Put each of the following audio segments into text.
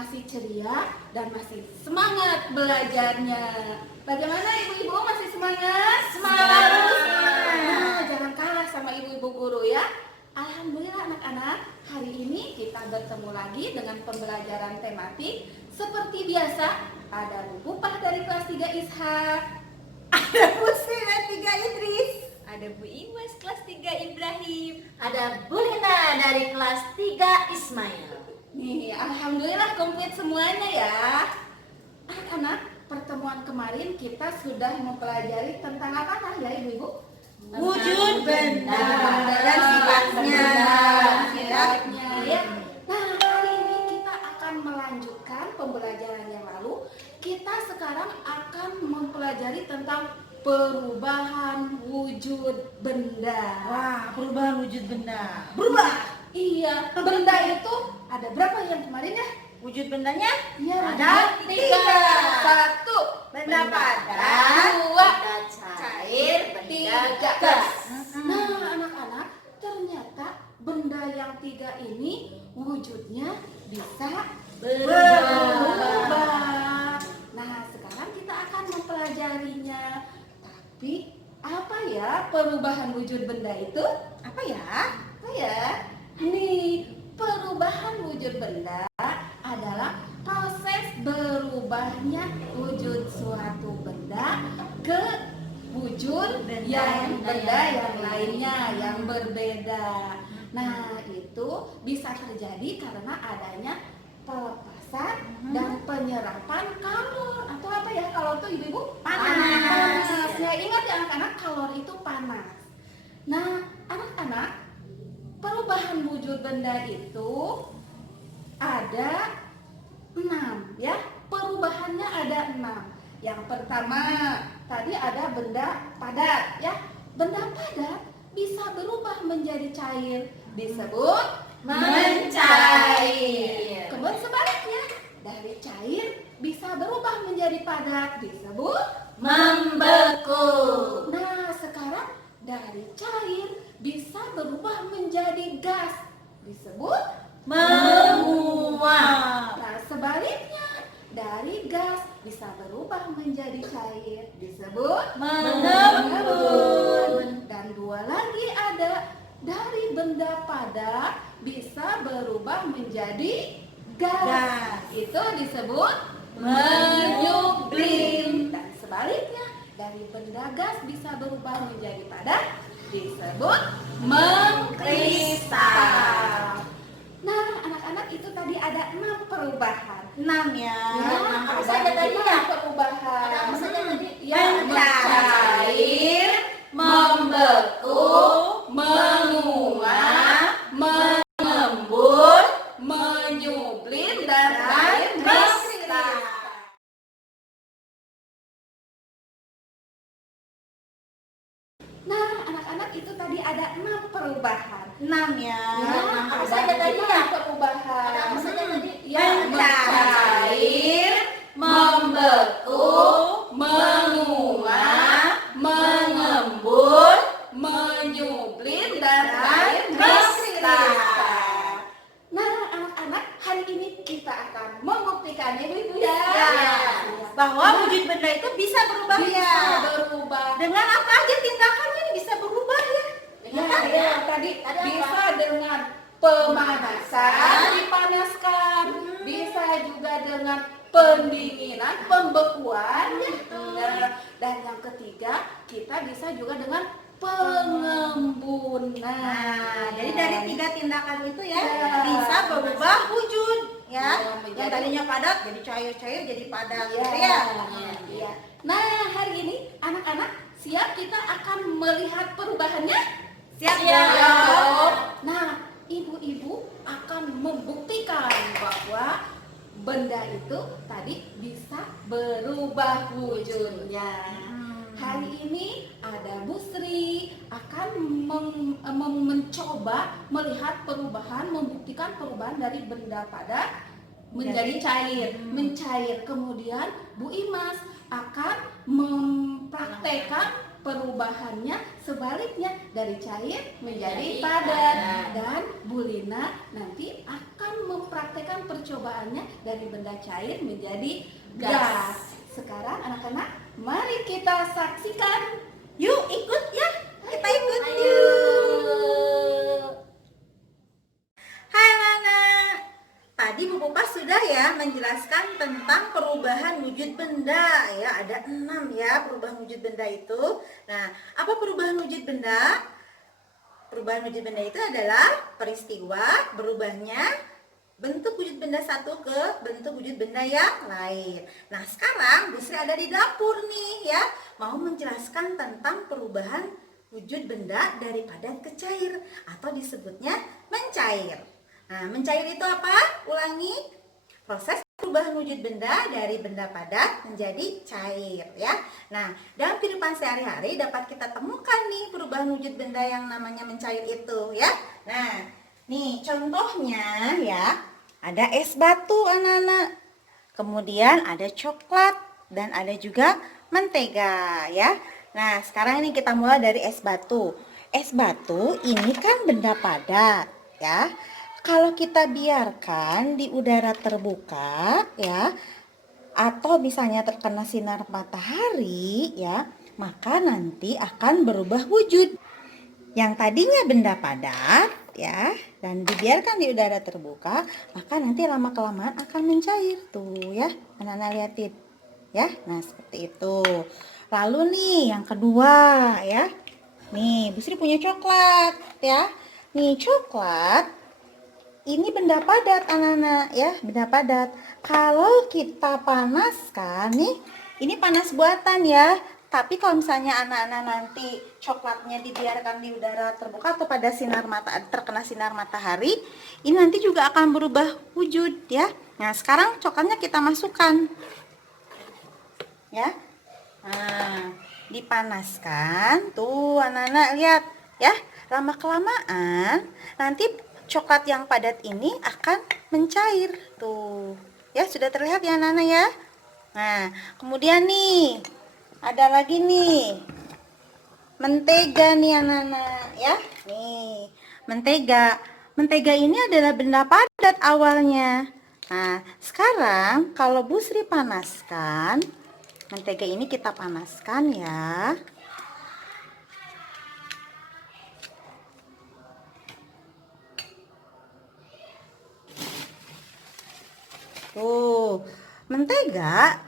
masih ceria dan masih semangat belajarnya. Bagaimana ibu-ibu, masih semangat? Semangat! Nah, jangan kalah sama ibu-ibu guru ya. Alhamdulillah anak-anak, hari ini kita bertemu lagi dengan pembelajaran tematik. Seperti biasa, ada Bu Pupah dari kelas 3 Ishak, Ada Bu Sina 3 Idris, ada Bu Imas kelas 3 Ibrahim. ada Bu Lina dari kelas 3 Ismail. Nih, alhamdulillah komplit semuanya ya. Anak-anak, pertemuan kemarin kita sudah mempelajari tentang apa ya ibu-ibu? Wujud benda dan sifatnya. Sifatnya ya. Nah, hari ini kita akan melanjutkan pembelajaran yang lalu. Kita sekarang akan mempelajari tentang perubahan wujud benda. Wah, perubahan wujud benda. Berubah. Iya, benda itu ada berapa yang kemarin ya? Wujud bendanya Iya, ada 3. Satu, Benda padat, dua, benda cair, benda 3. gas. Nah, anak-anak, ternyata benda yang 3 ini wujudnya bisa berubah. Nah, sekarang kita akan mempelajarinya. Tapi apa ya perubahan wujud benda itu? Apa ya? Apa ya? Nih, perubahan wujud benda adalah proses berubahnya wujud suatu benda ke wujud yang lainnya yang berbeda. Nah, itu bisa terjadi karena adanya pelepasan dan penyerapan kalor atau apa ya kalor itu ibu-ibu? Panas. Ya, ingat ya anak-anak, kalor itu panas. Nah, anak-anak, perubahan wujud benda itu ada 6 ya. Perubahannya ada 6. Yang pertama, tadi ada benda padat ya. Benda padat bisa berubah menjadi cair, disebut Mencair. Kemudian sebaliknya, dari cair bisa berubah menjadi padat, disebut Membeku. Nah, sekarang dari cair bisa berubah menjadi gas, disebut Menguap. Nah, sebaliknya dari gas bisa berubah menjadi cair, disebut Mengembun. Dan 2 lagi ada dari benda padat bisa berubah menjadi gas. Gas. Itu disebut Menyublim. Dan sebaliknya dari benda gas bisa berubah menjadi padat, disebut mengkristal. Nah, anak-anak, itu tadi ada 6 perubahan. 6 ya. Apa Apa saja tadi ya? Perubahan. Ada apa saja tadi? Ya, Mencair, membeku, menguap, mengembun, menyublim dan air kristal. Nah, anak-anak, itu tadi ada 6 perubahan. 6 ya. Apa ada saja tadi ya? Perubahan. Ada apa saja tadi? Ya, Mencair, membeku, menguap, mengembun, menyublim dan air kristal. Nah, anak-anak, hari ini kita akan membuktikannya, ibu-ibu ya. Bahwa wujud benda itu bisa berubah Bisa ya. berubah. Dengan apa aja tindakannya ini bisa berubah ya. Ya, tadi Ada bisa apa? dengan pemanasan, dipanaskan, bisa juga dengan pendinginan, pembekuan, ya. Nah, dan yang ketiga, kita bisa juga dengan pengembunan. Nah, jadi dari 3 tindakan itu ya, Ya. bisa berubah wujud ya. Ya, Yang menjadi- tadinya padat jadi cair-cair jadi padat Ya, gitu ya. iya. Nah, hari ini anak-anak siap kita akan melihat perubahannya? Siap Ya. ya. Nah, ibu-ibu akan membuktikan bahwa benda itu tadi bisa berubah wujudnya. Hari ini ada Bu Sri akan mencoba melihat perubahan, membuktikan perubahan dari benda padat menjadi cair, mencair. Kemudian Bu Imas akan mempraktekkan perubahannya sebaliknya dari cair menjadi Menjadi padat. padat. Dan Bu Lina nanti akan mempraktekkan percobaannya dari benda cair menjadi gas. Sekarang anak-anak, mari kita saksikan. Yuk ikut ya, kita ikut Ayo. yuk. Hai anak-anak, tadi Bu Pupa sudah ya menjelaskan tentang perubahan wujud benda ya. Ada 6 ya perubahan wujud benda itu. Nah, apa perubahan wujud benda? Perubahan wujud benda itu adalah peristiwa berubahnya bentuk wujud benda satu ke bentuk wujud benda yang lain. Nah, sekarang Bu Sri ada di dapur nih ya, mau menjelaskan tentang perubahan wujud benda dari padat ke cair atau disebutnya mencair. Nah, mencair itu apa? Ulangi. Proses perubahan wujud benda dari benda padat menjadi cair ya. Nah, dalam kehidupan sehari-hari dapat kita temukan nih perubahan wujud benda yang namanya mencair itu ya. Nah, nih contohnya ya. Ada es batu anak-anak. Kemudian ada coklat dan ada juga mentega ya. Nah, sekarang ini kita mulai dari es batu. Es batu ini kan benda padat ya. Kalau kita biarkan di udara terbuka ya, atau misalnya terkena sinar matahari ya, maka nanti akan berubah wujud. Yang tadinya benda padat ya, dan dibiarkan di udara terbuka, maka nanti lama-kelamaan akan mencair tuh ya. Anak-anak lihatin ya. Nah, seperti itu. Lalu nih yang kedua ya. Nih, Bu Sri punya coklat ya. Nih, coklat ini benda padat anak-anak ya, benda padat. Kalau kita panaskan nih, ini panas buatan ya. Tapi kalau misalnya anak-anak nanti coklatnya dibiarkan di udara terbuka atau pada terkena sinar matahari, ini nanti juga akan berubah wujud ya. Nah, sekarang coklatnya kita masukkan. Ya. Nah, dipanaskan. Tuh, anak-anak lihat ya. Lama-kelamaan nanti coklat yang padat ini akan mencair. Tuh. Ya, sudah terlihat ya anak-anak ya. Nah, kemudian nih ada lagi nih mentega nih anak-anak ya. Nih, mentega. Mentega ini adalah benda padat awalnya. Nah, sekarang kalau Bu Sri panaskan, mentega ini kita panaskan ya. Tuh, mentega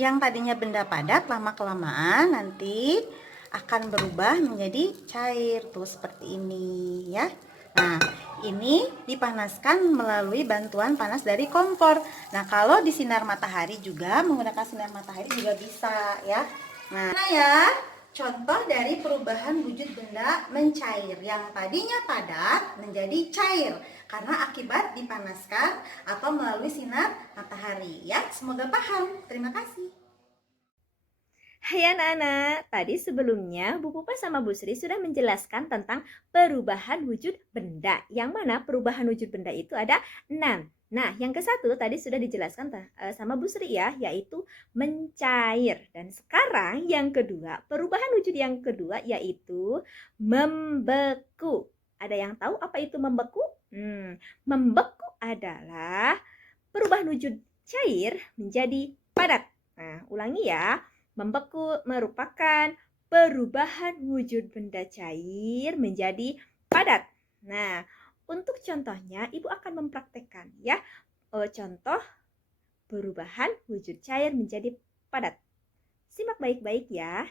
yang tadinya benda padat lama-kelamaan nanti akan berubah menjadi cair tuh seperti ini ya. Nah, ini dipanaskan melalui bantuan panas dari kompor. Nah, kalau di sinar matahari juga, menggunakan sinar matahari juga bisa ya. Nah ya, contoh dari perubahan wujud benda mencair yang tadinya padat menjadi cair karena akibat dipanaskan atau melalui sinar matahari ya. Semoga paham. Terima kasih. Hai anak-anak, tadi sebelumnya Bu Pupa sama Bu Sri sudah menjelaskan tentang perubahan wujud benda. Yang mana perubahan wujud benda itu ada 6. Nah, yang ke-1 tadi sudah dijelaskan sama Bu Sri ya, yaitu mencair. Dan sekarang yang kedua, perubahan wujud yang kedua yaitu membeku. Ada yang tahu apa itu membeku? Membeku adalah perubahan wujud cair menjadi padat. Nah, ulangi ya. Membeku merupakan perubahan wujud benda cair menjadi padat. Nah, untuk contohnya Ibu akan mempraktekkan ya. Contoh perubahan wujud cair menjadi padat. Simak baik-baik ya.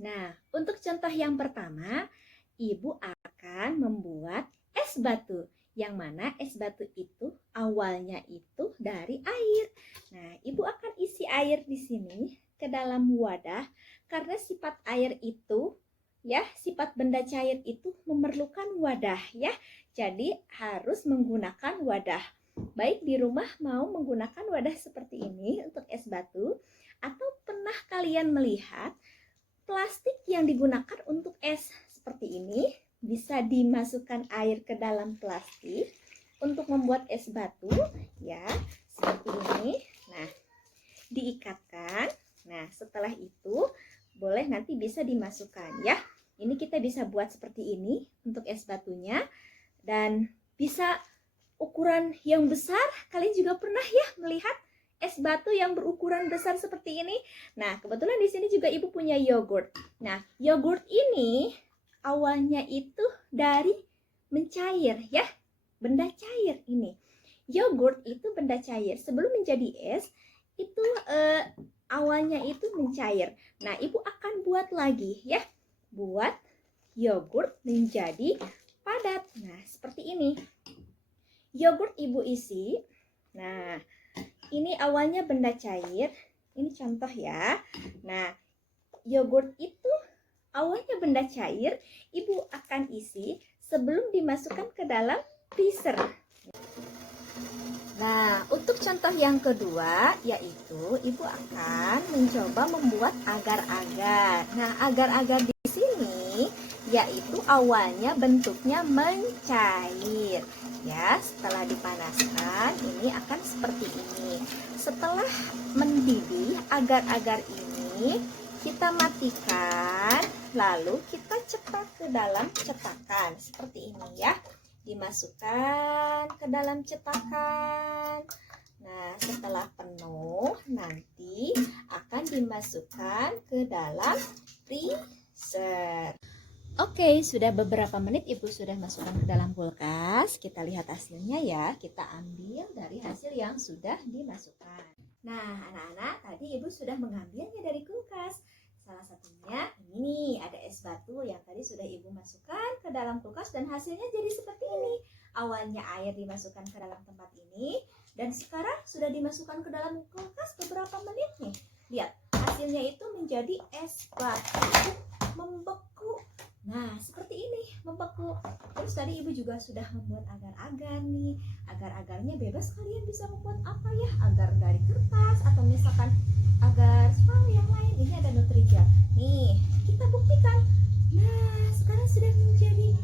Nah, untuk contoh yang pertama, Ibu akan membuat es batu. Yang mana es batu itu awalnya itu dari air. Nah, Ibu akan isi air di sini ke dalam wadah karena sifat air itu ya, sifat benda cair itu memerlukan wadah ya. Jadi harus menggunakan wadah. Baik di rumah mau menggunakan wadah seperti ini untuk es batu, atau pernah kalian melihat plastik yang digunakan untuk es seperti ini? Bisa dimasukkan air ke dalam plastik untuk membuat es batu ya, seperti ini. Nah, diikatkan. Nah, setelah itu nanti bisa dimasukkan ya. Ini kita bisa buat seperti ini untuk es batunya, dan bisa ukuran yang besar. Kalian juga pernah ya melihat es batu yang berukuran besar seperti ini. Nah, kebetulan di sini juga Ibu punya yogurt. Nah, yogurt ini awalnya itu dari mencair ya, benda cair ini. Yogurt itu benda cair. Sebelum menjadi es, itu awalnya itu mencair. Nah, Ibu akan buat lagi ya. Buat yogurt menjadi padat. Nah, seperti ini. Yogurt Ibu isi. Nah, ini awalnya benda cair. Ini contoh ya. Nah, yogurt itu awalnya benda cair. Ibu akan isi sebelum dimasukkan ke dalam freezer. Nah, untuk contoh yang kedua, yaitu Ibu akan mencoba membuat agar-agar. Nah, agar-agar di sini, yaitu awalnya bentuknya mencair. Ya, setelah dipanaskan, ini akan seperti ini. Setelah mendidih, agar-agar ini kita matikan, lalu kita cetak ke dalam cetakan. Seperti ini ya. Dimasukkan ke dalam cetakan. Nah, setelah penuh nanti akan dimasukkan ke dalam freezer. Oke, sudah beberapa menit Ibu sudah masukkan ke dalam kulkas. Kita lihat hasilnya ya. Kita ambil dari hasil yang sudah dimasukkan. Nah, anak-anak, tadi Ibu sudah mengambilnya dari kulkas. Salah satunya ini ada es batu yang tadi sudah Ibu masukkan ke dalam kulkas dan hasilnya jadi seperti ini. Awalnya air dimasukkan ke dalam tempat ini dan sekarang sudah dimasukkan ke dalam kulkas beberapa menit nih. Lihat, hasilnya itu menjadi es batu membeku. Nah, seperti ini, membeku. Terus tadi Ibu juga sudah membuat agar-agar nih. Agar-agarnya bebas, kalian bisa membuat apa ya? Agar dari kertas atau misalkan agar soal yang lain. Ini ada Nutrijel. Nih, kita buktikan. Nah, sekarang sudah menjadi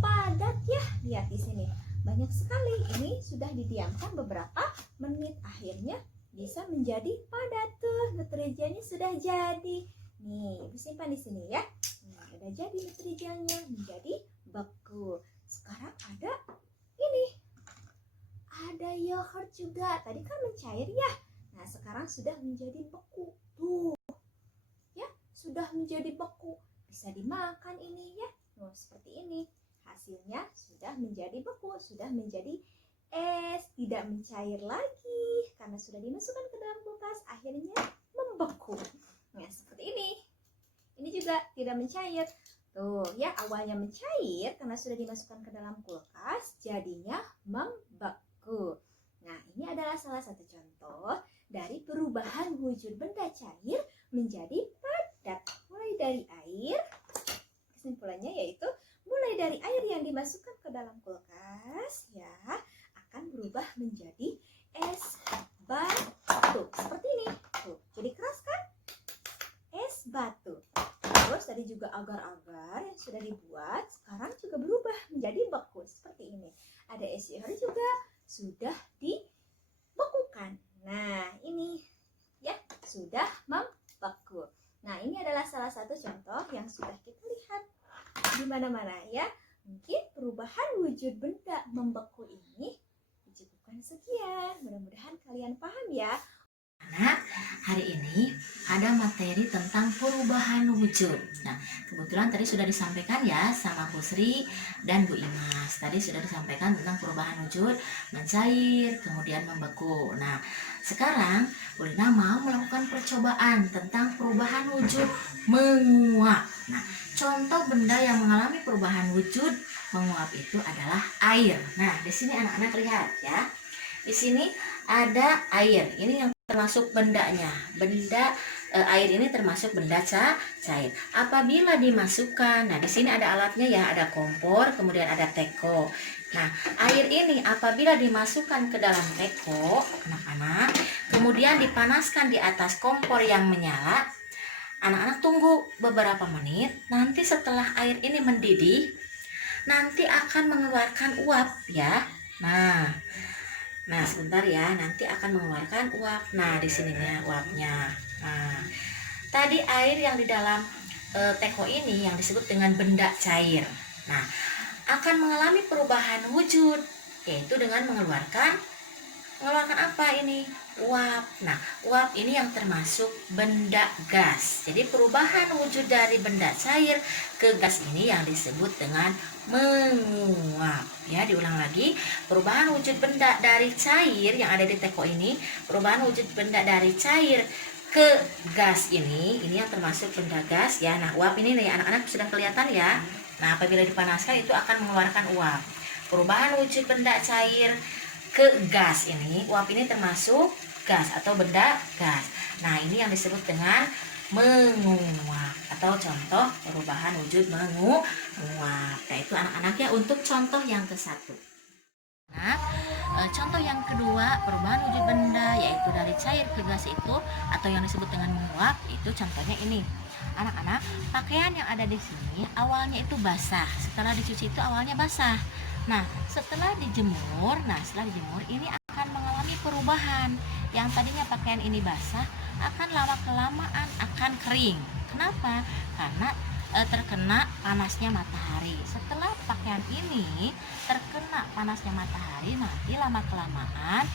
padat ya. Lihat di sini. Banyak sekali. Ini sudah didiamkan beberapa menit. Akhirnya bisa menjadi padat tuh. Nutrijelnya sudah jadi. Nih, Ibu simpan di sini ya. Nah, udah jadi Nutrijelnya menjadi beku. Sekarang ada ini. Ada yogurt juga. Tadi kan mencair ya. Nah, sekarang sudah menjadi beku. Tuh. Ya, sudah menjadi beku. Bisa dimakan ini ya. Nah, seperti ini. Hasilnya sudah menjadi beku, sudah menjadi es, tidak mencair lagi karena sudah dimasukkan ke dalam kulkas, akhirnya membeku. Nah, seperti ini. Ini juga tidak mencair. Tuh, ya, awalnya mencair karena sudah dimasukkan ke dalam kulkas, jadinya membeku. Nah, ini adalah salah satu contoh dari perubahan wujud benda cair menjadi padat. Mulai dari air, kesimpulannya yaitu mulai dari air yang dimasukkan ke dalam kulkas ya akan berubah menjadi es batu. Seperti ini. Tuh, jadi keras kan? Es batu. Terus tadi juga agar-agar yang sudah dibuat sekarang juga berubah menjadi beku seperti ini. Ada es yogurt juga sudah dibekukan. Nah, ini ya sudah membeku. Nah, ini adalah salah satu contoh yang sudah kita lihat di mana-mana ya. Mungkin perubahan wujud benda membeku ini dicukupkan sekian. Mudah-mudahan kalian paham ya. Anak, hari ini ada materi tentang perubahan wujud. Nah, kebetulan tadi sudah disampaikan ya sama Bu Sri dan Bu Imas. Tadi sudah disampaikan tentang perubahan wujud mencair, kemudian membeku. Nah, sekarang Bu Lina mau melakukan percobaan tentang perubahan wujud menguap. Nah, contoh benda yang mengalami perubahan wujud menguap itu adalah air. Nah, di sini anak-anak lihat ya. Di sini ada air. Ini yang termasuk bendanya. Air ini termasuk benda cair. Apabila dimasukkan, nah di sini ada alatnya ya, ada kompor, kemudian ada teko. Nah, air ini apabila dimasukkan ke dalam teko, anak-anak, kemudian dipanaskan di atas kompor yang menyala, anak-anak tunggu beberapa menit. Nanti setelah air ini mendidih, nanti akan mengeluarkan uap ya. Nah, sebentar ya, nanti akan mengeluarkan uap. Nah, di sini nih uapnya. Nah, tadi air yang di dalam teko ini yang disebut dengan benda cair. Nah, akan mengalami perubahan wujud, yaitu dengan mengeluarkan apa ini? Uap. Nah, uap ini yang termasuk benda gas. Jadi perubahan wujud dari benda cair ke gas ini yang disebut dengan menguap. Ya, diulang lagi. Perubahan wujud benda dari cair yang ada di teko ini, perubahan wujud benda dari cair ke gas ini yang termasuk benda gas ya. Nah, uap ini nih anak-anak sudah kelihatan ya. Nah, apabila dipanaskan itu akan mengeluarkan uap. Perubahan wujud benda cair ke gas ini, uap ini termasuk gas atau benda gas. Nah, ini yang disebut dengan menguap atau contoh perubahan wujud menguap. Nah, itu anak-anaknya untuk contoh yang ke-1. Nah, contoh yang kedua, perubahan wujud benda yaitu dari cair ke gas itu atau yang disebut dengan menguap, itu contohnya ini. Anak-anak, pakaian yang ada di sini awalnya itu basah, setelah dicuci itu awalnya basah. Nah, setelah dijemur ini akan mengalami perubahan. Yang tadinya pakaian ini basah akan lama-kelamaan akan kering. Kenapa? Karena terkena panasnya matahari. Setelah pakaian ini terkena panasnya matahari, nanti lama-kelamaan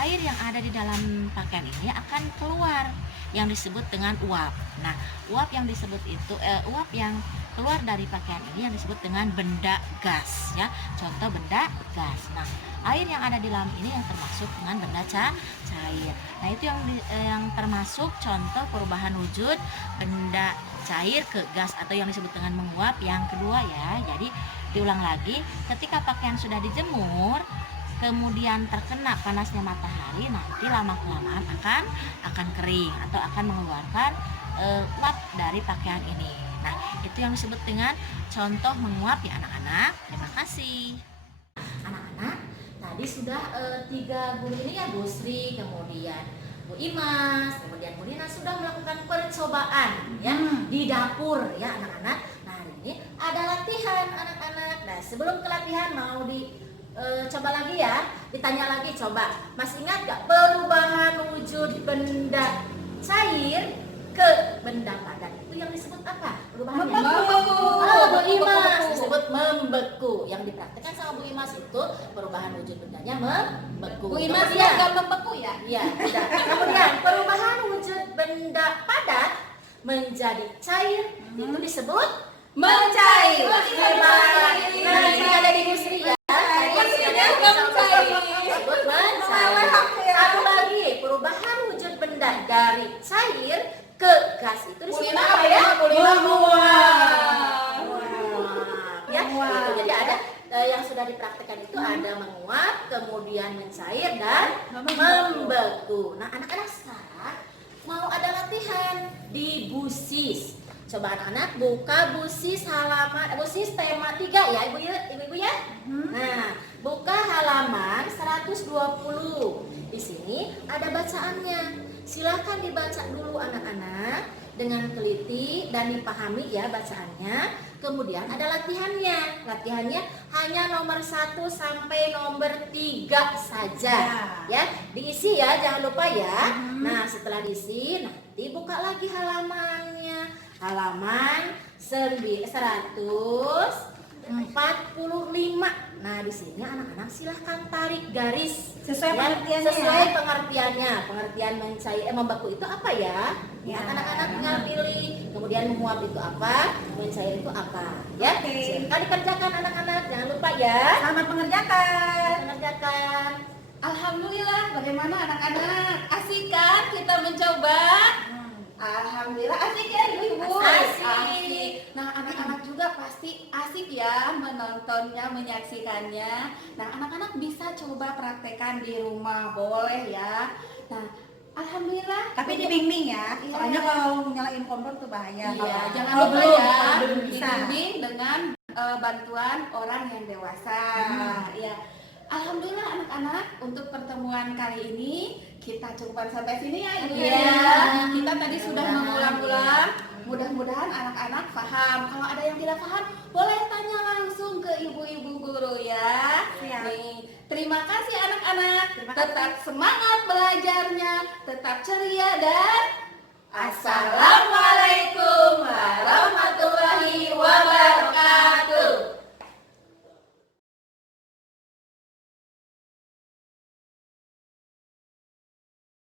air yang ada di dalam pakaian ini akan keluar yang disebut dengan uap. Nah, uap yang disebut itu uap yang keluar dari pakaian ini yang disebut dengan benda gas ya. Contoh benda gas. Nah, air yang ada di dalam ini yang termasuk dengan benda cair. Nah, itu yang termasuk contoh perubahan wujud benda cair ke gas atau yang disebut dengan menguap yang kedua ya. Jadi diulang lagi, ketika pakaian sudah dijemur kemudian terkena panasnya matahari, nanti lama-kelamaan akan kering atau akan mengeluarkan uap dari pakaian ini. Nah, itu yang disebut dengan contoh menguap ya anak-anak. Terima kasih. Anak-anak, tadi sudah 3 guru ini ya, Bu Sri, kemudian Bu Imas, kemudian Bu Nina sudah melakukan percobaan ya di dapur ya anak-anak. Nah, hari ini ada latihan anak-anak. Nah, sebelum ke latihan mau coba lagi ya, ditanya lagi, coba masih ingat gak perubahan wujud benda cair ke benda padat itu yang disebut apa perubahannya? Membeku. Bu Imas disebut membeku. Yang dipraktekkan sama Bu Imas itu perubahan wujud bendanya membeku. Bu Imas ya gak membeku ya? Iya, tidak. Kemudian perubahan wujud benda padat menjadi cair itu disebut Mencair. hebat. Nah, ini ada di Bu Sri ya. Disebut mencair. Satu lagi, perubahan wujud benda dari cair ke gas itu disebut apa ya? Menguap. Ya, gitu. Jadi ada yang sudah dipraktekkan itu ada menguap, kemudian mencair dan membeku. Nah, anak-anak sekarang mau ada latihan di BUSIS. Coba anak-anak buka BUSIS halaman BUSIS tema 3 ya ibu-ibu ya. Nah, buka halaman 120. Di sini ada bacaannya. Silakan dibaca dulu anak-anak dengan teliti dan dipahami ya bacaannya. Kemudian ada latihannya. Latihannya hanya nomor 1 sampai nomor 3 saja. Ya, diisi ya, jangan lupa ya. Nah, setelah diisi nanti buka lagi halamannya. Halaman 145. Nah, di sini anak-anak silahkan tarik garis Sesuai ya, pengertiannya sesuai ya. pengertiannya. Pengertian mencair membeku itu apa ya? Ya. Anak-anak tinggal pilih. Kemudian menguap itu apa? Mencair itu apa? Ya. Oke. Silakan dikerjakan anak-anak. Jangan lupa ya. Selamat mengerjakan. Mengerjakan. Alhamdulillah, bagaimana anak-anak? Asik kan kita mencoba? Alhamdulillah asik ya ibu-ibu. Asik. Nah, anak-anak juga pasti asik ya menontonnya, menyaksikannya. Nah, anak-anak bisa coba praktekkan di rumah, boleh ya. Nah, alhamdulillah. Tapi dibimbing ya, Iya. soalnya kalau nyalain kompor tuh bahaya. Iya, Kalau- jangan kalau lupa belum, ya kalau belum bisa. dibimbing dengan bantuan orang yang dewasa. Ya, alhamdulillah anak-anak untuk pertemuan kali ini kita cukupkan sampai sini ya ibu Iya. ya. Kita tadi sudah Mudah-mudahan, mengulang-ulang. Mudah-mudahan anak-anak paham. Kalau ada yang tidak paham, boleh tanya langsung ke ibu-ibu guru ya. Siap. Nih, terima kasih anak-anak. Terima kasih. Tetap semangat belajarnya, tetap ceria dan Assalamualaikum.